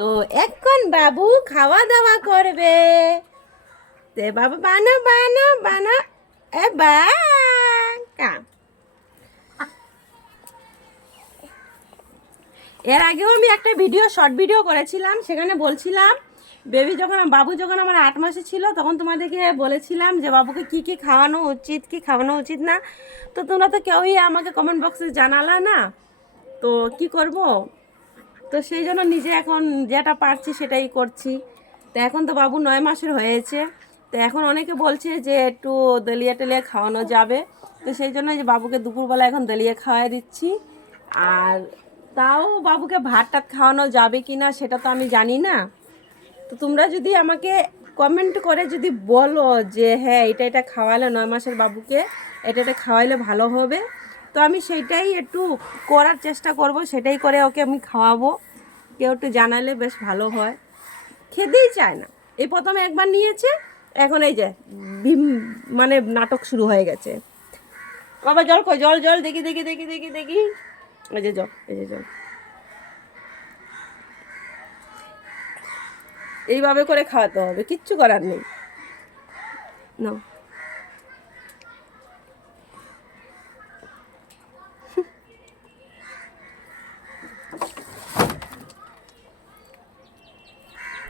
তো এখন বাবু খাওয়া দাওয়া করবে। তে বাবু বানো বানো বানো এ বা এর আগেও আমি একটা শর্ট ভিডিও করেছিলাম, সেখানে বলছিলাম বাবু যখন আমার 8 মাসে ছিল তখন তোমাদেরকে বলেছিলাম যে বাবুকে কি কি খাওয়ানো উচিত কি খাওয়ানো উচিত না। তো তোমরা তো কেউই আমাকে কমেন্ট বক্সে জানালা না, তো কি করব। তো সেই জন্য নিজে এখন যেটা পারছি সেটাই করছি। তো এখন তো বাবু 9 মাসের হয়েছে, তো এখন অনেকে বলছে যে একটু দলিয়া টলিয়া খাওয়ানো যাবে। তো সেই জন্য যে বাবুকে দুপুরবেলা এখন দলিয়া খাওয়াই দিচ্ছি। আর তাও বাবুকে ভাত টাত খাওয়ানো যাবে কি না সেটা তো আমি জানি না। তো তোমরা যদি আমাকে কমেন্ট করে যদি বলো যে হ্যাঁ এটা এটা খাওয়ালে 9 মাসের বাবুকে এটা এটা খাওয়াইলে ভালো হবে, তো আমি সেইটাই একটু করার চেষ্টা করব, সেটাই করে ওকে আমি খাওয়াবো। কেউ একটু জানালে বেশ ভালো হয়। খেতেই চায় না, এই প্রথমে একবার নিয়েছে, এখন এই যে মানে নাটক শুরু হয়ে গেছে। বাবা জল কই, জল জল দেখি দেখি দেখি দেখি দেখি, এই যে জল, এই যে জল। এইভাবে করে খাওয়াতে হবে, কিচ্ছু করার নেই। না